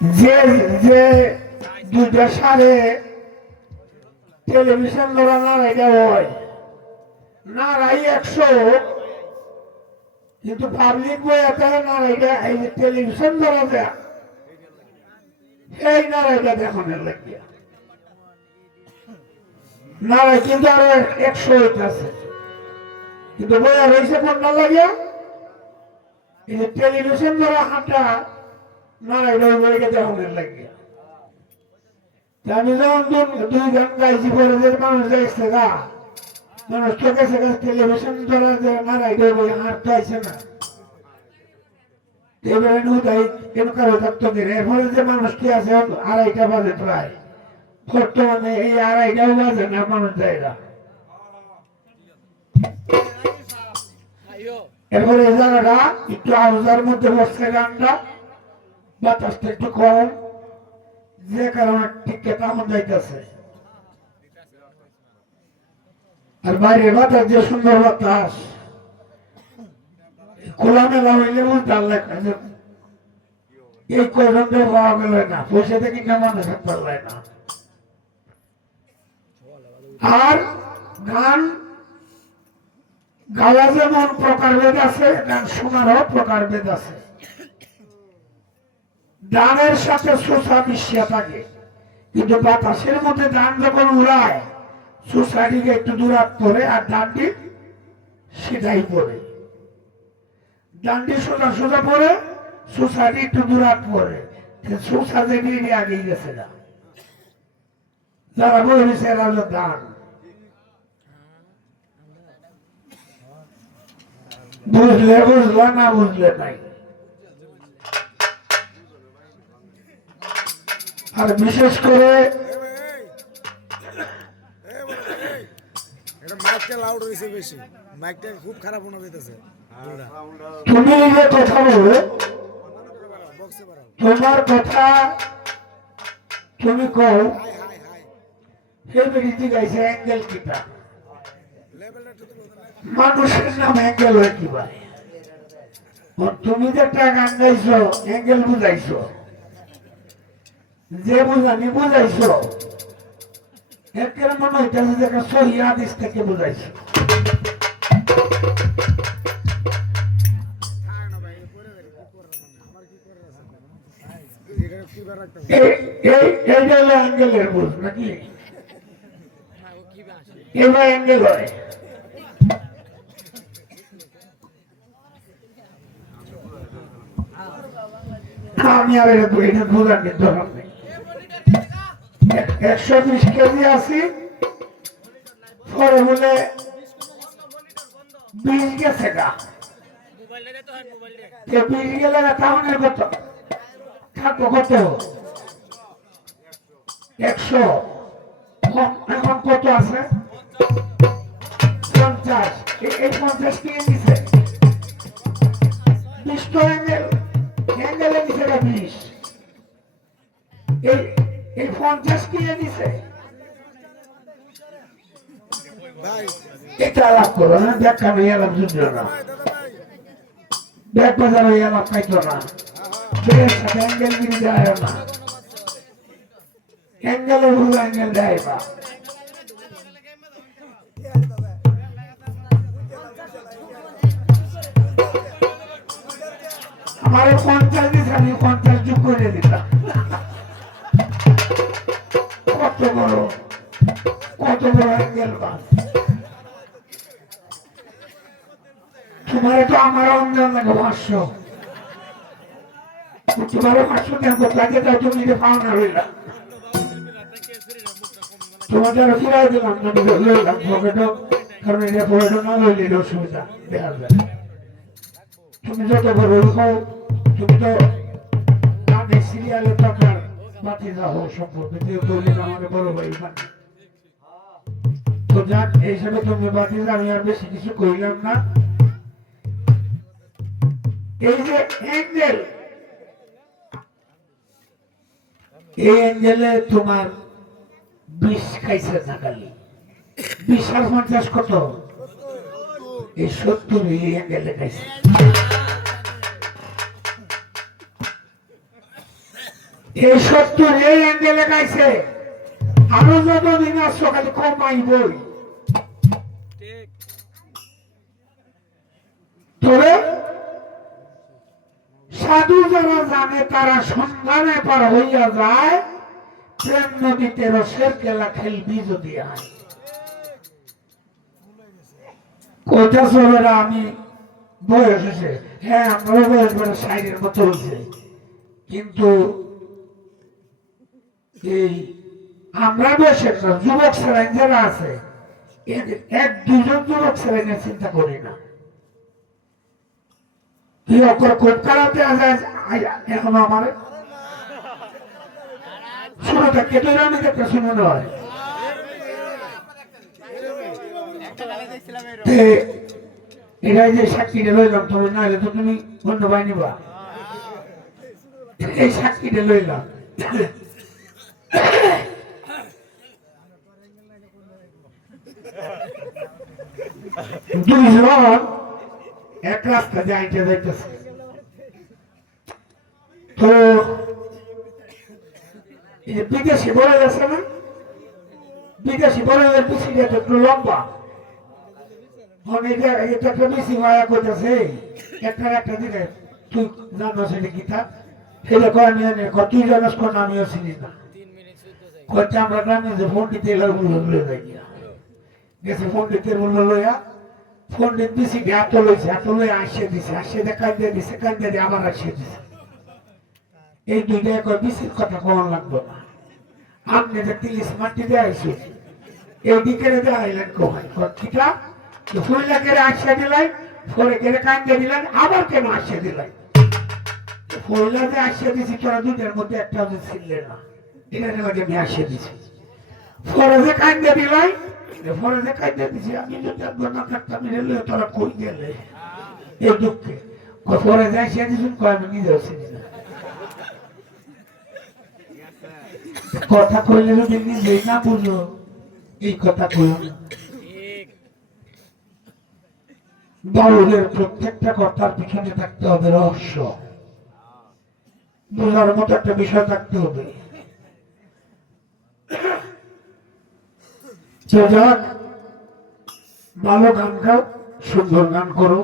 যে যে দুইটা সারে টেলিভিশন ধরা নাড়াইটা হয় নাড়াই 100 কিন্তু পাবলিক বই এত নাড়াইটা এই যে টেলিভিশন ধরা দেয় এই নাড়াইটা দেখানোর লাগিয়া নাড়াই কিন্তু আরো 100 হইতেছে কিন্তু বইয়া রয়েছে কোনটা লাগিয়া এই যে টেলিভিশন ধরা হাঁটা নাড়াইটা ওই বইটা দেখানোর লাগিয়া আমি যখন দুই গান গাইছি পরে যে মানুষ যাইছে গা মানুষ চোখে চোখে টেলিভিশন ধরা যে নাড়াইটা বই হাঁটতে আইছে না এবারে নুদাই কেন কারো থাকতো কিনে এরপরে যে মানুষটি আছে 2:30 বাজে প্রায় বর্তমানে এই 2:30 বাজে না মানুষ যায় না এরপরে এই জায়গাটা একটু আওয়াজের মধ্যে বসছে গানটা বাতাসটা একটু কম যে কারণে টিকে তেমন যাইতেছে আর বাইরে বাতাস যে সুন্দর বাতাস খোলামেলা হইলে ডাল লেখা এই কয়জন পাওয়া গেল না পয়সা থেকে কিনা মানুষ পারলাই না আর গান গাওয়া যেমন প্রকারভেদ আছে গান শোনারও প্রকারভেদ আছে গানের সাথে সুসা মিশিয়ে থাকে কিন্তু বাতাসের মধ্যে গান যখন উড়ায় সুসাটিকে একটু দূরাত পড়ে আর ডানটি সেটাই পড়ে ডান্ডি সোজা সোজা পড়ে সোসাইটি একটু দূরাত পড়ে সোসাইটি আগে গেছে না যারা বলেছে এরা হলো দান বুঝলে বুঝলা না বুঝলে নাই আর বিশেষ করে মাইকটা লাউড হয়েছে বেশি মাইকটা খুব খারাপ মনে হইতেছে তুমি যে কথা বলো তোমার কথা তুমি কও গাইছে অ্যাঙ্গেল কিটা মানুষের নাম অ্যাঙ্গেল হয় কি ভাই তুমি যে একটা গান গাইছো অ্যাঙ্গেল বুঝাইছো যে বুঝানি বুঝাইছো এর মনে হইতেছে যে একটা সহি হাদিস থেকে বুঝাইছো অ্যাঙ্গেলের বুঝ নাকি এবার অ্যাঙ্গেল হয় আমি আর এটা বোঝার দরকার নেই 120 কেজি আছি পরে বলে 20 গেছে গা 20 গেলে তাহলে কত থাকবো কত 100 এখন কত আছে 50 এই 50 কিনে দিছে 20 তো অ্যাঙ্গেলে দিছে 20 এই 50 কিনে দিছে এটা লাভ করো না দেখা নেই লাভ যুদ্ধ না ব্যাগ বাজার হইয়া লাভ খাইতো না অ্যাঙ্গেল কিনে দেয় না অ্যাঙ্গেলের ভুল অ্যাঙ্গেল দেয় না আমার 50 দিস আমি 50 যোগ করে দিতাম কত বড় অ্যাঙ্গেল বাস তোমার তো আমার অঞ্জন লাগে 500 তোমার 500 দেন লাগে তাই তুমি পাও না রইলা তোমাদের ফিরাই দিলাম যদি লইলাম পকেটও কারণ এটা পকেটও না লইলে অসুবিধা দেখা যায় তুমি যত বড় হও তুমি তো আগে সিরিয়ালে টাকার বাতি যাও সম্পর্কে যে বললেন আমাকে বড় ভাই মানে তো যাক এই হিসাবে তুমি বাতি আমি আর বেশি কিছু কইলাম না এই যে অ্যাঙ্গেল এই অ্যাঙ্গেলে তোমার 20 খাইছে না খালি 20 আর 50 কত এই 70 এই অ্যাঙ্গেলে খাইছে এই সত্তর এই অ্যাঙ্গেলে গাইছে আরো যতদিন আসছো খালি কমাইবই তবে সাধু যারা জানে তারা সন্ধানে পার হইয়া যায় প্রেম নদীতে রসের খেলা খেলবি যদি হয় কোথা চলেরা আমি বয়স হয়েছে হ্যাঁ আমরাও বয়স বলে সাইডের মতো হয়েছে কিন্তু এই আমরা বয়সের যুবক শ্রেণী যারা আছে এক দুজন যুবক শ্রেণীর চিন্তা করি না কি অকর খুব খারাপে এখন আমার শুরুটা কেটে রানি দেখতে মনে হয় এটাই যে সাক্ষীটা লইলাম তুমি নাহলে তো তুমি অন্য ভাই নিবা এই সাক্ষীটা লইলাম দুইজন এক রাস্তা যাইতে যাইতেছে তো এই যে বিদেশি বলে যাচ্ছে না বিদেশি বলে পিছিয়ে একটু লম্বা এটা একটা বেশি মায়া করতেছে একটা দিকে তুই জানো সেটা কি থাক সেটা কয় নিয়ে তুই জানাস কোন আমিও চিনি না কয়েকটা আমরা গ্রামে যে ফোন দিতে এলাম লয়ে যাই গেছে ফোন দিতে বললো লইয়া ফোন দিতে দিছি এত লয়ে আসিয়ে দিছে আসিয়ে দিয়ে কান্দে দিছে কান্দে দিয়ে আবার আসিয়ে দিছে এই দুইটা কয় বিশির কথা কমন লাগতো না আপনি যে 30 মাটি দিয়ে আইসি এই দিকে দেওয়া আইলেন কোথায় কিটা ফুলটা কেড়ে আসিয়ে দিলাই ফোরে কেড়ে কান্দে দিলেন আবার কেন আসিয়ে দিলাই ফুলটা যে আসিয়ে দিছি তোরা দুইটার মধ্যে একটা ছিললে না এটা লাগে আমি আসিয়ে দিছি ফরজে কান্দে দিলাই ফরজে কান্দে দিছি আমি যদি না থাকতাম রেলে তোরা কই গেলে এই দুঃখে ফরজে আসিয়ে দিছুন কয় আমি নিজেও চিনি না কথা কইলে যদি নিজেই না বুঝো এই কথা কইও না বাউলের প্রত্যেকটা কথার পিছনে থাকতে হবে রহস্য বোঝার মতো একটা বিষয় থাকতে হবে যাক ভালো গান গাও সুন্দর গান করো